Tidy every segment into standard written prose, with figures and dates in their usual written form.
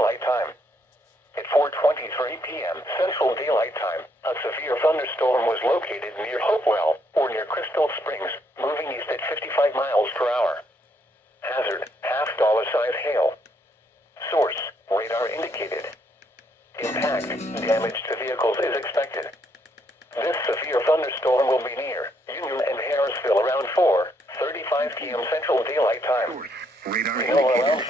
Daylight Time. At 4:23 p.m. Central Daylight Time, a severe thunderstorm was located near Hopewell, or near Crystal Springs, moving east at 55 miles per hour. Hazard, $half-size hail. Source, radar indicated. Impact, damage to vehicles is expected. This severe thunderstorm will be near Union and Harrisville around 4:35 p.m. Central Daylight Time. Source, radar Around indicated.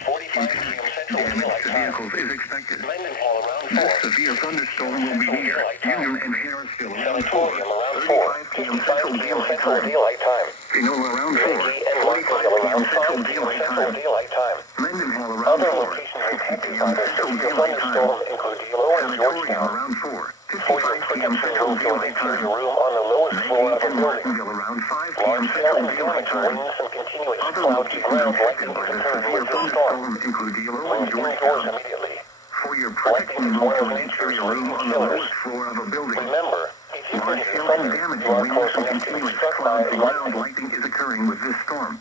4:45 p.m. Central Damage Daylight to Time. vehicles is expected. Mendenhall around This 4. severe thunderstorm will be near Union and Harrisville around 7:40 around 4. 4:35 p.m. 55 Central p.m. Daylight Central Time. Daylight Time. Pinola around 4. Yankee and 45 Martinsville p.m. around 5 Central p.m. Daylight Central Time. Daylight Time. Mendenhall around Other 4. locations 50 impacted p.m. by the Central severe Daylight Time. thunderstorm include Hilo and Sanatorium Georgetown. around 4. For your 55 p.m. protection, Central move to an Daylight Time. interior room on the lowest floor Yankee of a and building. Martinsville around 5 p.m. Large hail Central and Daylight damage Time. winds and continuous Other cloudy locations ground impacted lightning by is the occurring severe with this storm. thunderstorm include Hilo and Move indoors Georgetown. immediately. For your Lightning protection, is move one to of an nature's interior room leading on the killers. lowest floor of a building. Remember, if you Large couldn't hear hail and thunder, damage you are winds close and enough to be continuous struck by cloudy ground lightning. lightning is occurring with this storm.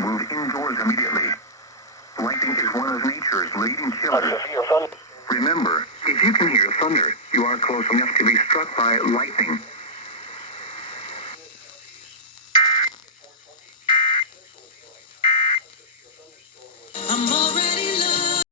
Move indoors immediately. Lightning is one of nature's leading A killers. severe thunder. Remember, if you can hear thunder, you are close enough to be struck by lightning.